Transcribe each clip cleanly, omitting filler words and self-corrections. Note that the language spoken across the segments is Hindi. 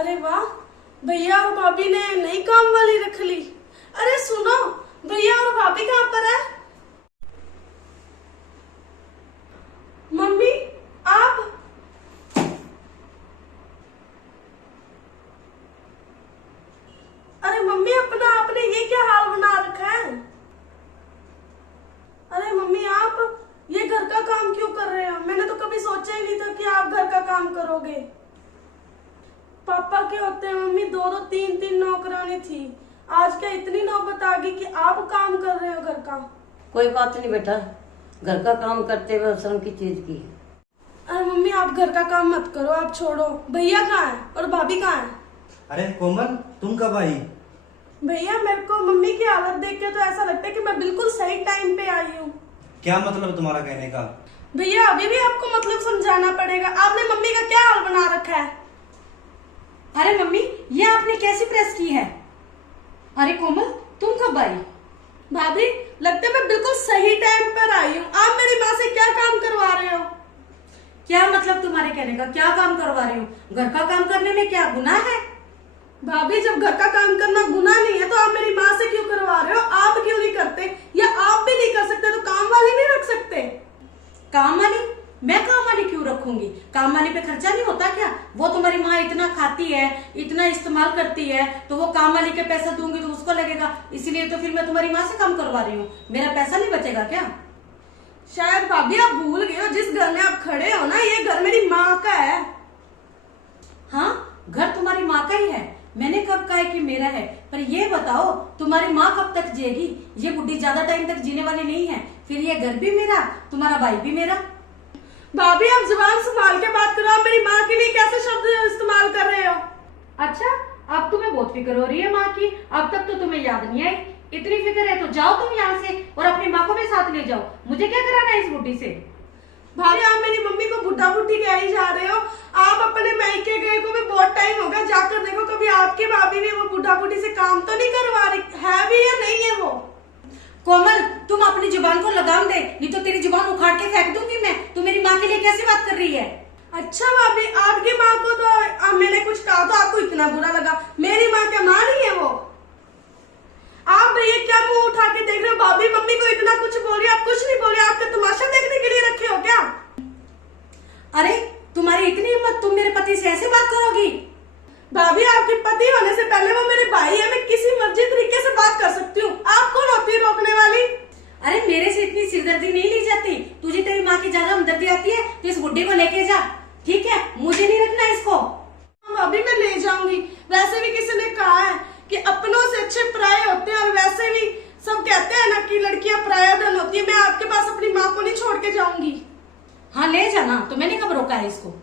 अरे वाह, भैया और भाभी ने नई काम वाली रख ली। अरे सुनो, भैया और भाभी कहाँ पर है? मम्मी आप? अरे मम्मी, अपना आपने ये क्या हाल बना रखा है? अरे मम्मी आप ये घर का काम क्यों कर रहे हो? मैंने तो कभी सोचा ही नहीं था कि आप घर का काम करोगे। पापा के होते हैं मम्मी दो दो तीन तीन नौकरानी थी, आज क्या इतनी नौबत आ गई कि आप काम कर रहे हो घर का। कोई बात नहीं बेटा, घर का काम करते हुए शर्म की चीज की। अरे मम्मी आप घर का काम मत करो, आप छोड़ो। भैया कहाँ है और भाभी कहाँ है? अरे कोमल, तुम कब आई? भैया मेरे को मम्मी की हालत देख के तो ऐसा लगता है कि मैं बिल्कुल सही टाइम पे आई हूँ। क्या मतलब तुम्हारा कहने का? भैया अभी भी आपको मतलब समझाना पड़ेगा, आपने मम्मी का क्या हाल बना रखा है। अरे मम्मी, ये आपने कैसी प्रेस की है? अरे कोमल, तुम कब आई? भाभी लगता है मैं बिल्कुल सही टाइम पर आई हूँ। आप मेरी माँ से क्या काम करवा रहे हो? क्या मतलब तुम्हारे कहने का? क्या काम करवा रही हो? घर का काम करने में क्या गुनाह है? भाभी जब घर का काम करना गुनाह नहीं है तो आप मेरी माँ से क्यों करवा रहे हो? आप क्यों नहीं करते, या आप भी नहीं कर सकते तो काम वाली नहीं रख सकते? काम वाली? मैं काम वाली क्यों रखूंगी? काम वाली पे खर्चा नहीं होता क्या? वो तुम्हारी माँ इतना खाती है, इतना इस्तेमाल करती है, तो वो काम वाली के पैसा दूंगी तो उसको लगेगा, इसलिए तो फिर मैं तुम्हारी माँ से काम करवा रही हूँ। मेरा पैसा नहीं बचेगा क्या? शायद भाभी आप भूल गए हो, जिस घर में आप खड़े हो ना, ये घर मेरी माँ का है। हाँ, घर तुम्हारी माँ का ही है। मैंने कब कहा है कि मेरा है? पर ये बताओ, तुम्हारी माँ कब तक जिएगी? ये बुढ़ी ज्यादा टाइम तक जीने वाली नहीं है। फिर ये घर भी मेरा, तुम्हारा भाई भी मेरा। भाभी आप जुबान संभाल के बात करो, आप मेरी माँ के लिए कैसे शब्द इस्तेमाल कर रहे हो? अच्छा, अब तुम्हें बहुत फिक्र हो रही है माँ की। अब तक तो तुम्हें याद नहीं आई। इतनी फिक्र है तो जाओ तुम यहाँ से और अपनी माँ को भी साथ ले जाओ। मुझे क्या कराना है इस बुढ़ी से? भाभी आप मेरी मम्मी को बुढ़ा बुढ़ी कह ही जा रहे हो। आप अपने मायके गए को भी बहुत टाइम हो गया, जाकर देखो कभी आपकी भाभी ने वो बुढ़ा बुढ़ी से काम तो नहीं करवा रही है भी या नहीं है वो? कोमल, तुम अपनी जुबान को लगाम दे, नहीं तो तेरी जुबान उखाड़ के फेंक दूंगी मैं। तू मेरी माँ के लिए कैसी बात कर रही है? अच्छा भाभी, आपकी माँ को तो मैंने कुछ कहा तो आपको इतना बुरा लगा। मेरी माँ क्या माँ नहीं है वो? आप भैया क्या मुंह उठा के देख रहे हो? भाभी मम्मी को इतना कुछ बोल रही है, आप कुछ नहीं बोल रहे। आपका तमाशा देखने के लिए रखे हो क्या? अरे तुम्हारी इतनी हिम्मत, तुम मेरे पति से ऐसे बात करोगी? भाभी आपके पति होने से पहले वो मेरे भाई है, मैं किसी मर्जी तरीके से बात कर सकती हूँ। आप कौन होती है रोकने वाली? अरे मेरे से इतनी सिरदर्दी नहीं ली जाती। तुझे तेरी माँ की ज्यादा हमदर्दी आती है तो इस बुड्ढे को लेके जा, ठीक है? मुझे नहीं रखना इसको। भाभी मैं ले जाऊंगी। वैसे भी किसी ने कहा है कि अपनों से अच्छे पराये होते हैं, और वैसे भी सब कहते हैं ना कि लड़कियां पराया धन होती है। मैं आपके पास अपनी माँ को नहीं छोड़ के जाऊंगी। हाँ ले जाना, तो मैंने कब रोका है इसको?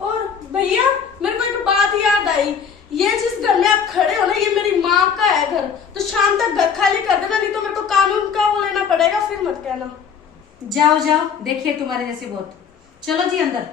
और भैया मेरे को एक बात याद आई, ये जिस घर में आप खड़े हो ना, ये मेरी माँ का है घर, तो शाम तक घर खाली कर देना, नहीं तो मेरे को कानून का वो लेना पड़ेगा, फिर मत कहना। जाओ जाओ, देखिए तुम्हारे जैसे बहुत। चलो जी अंदर।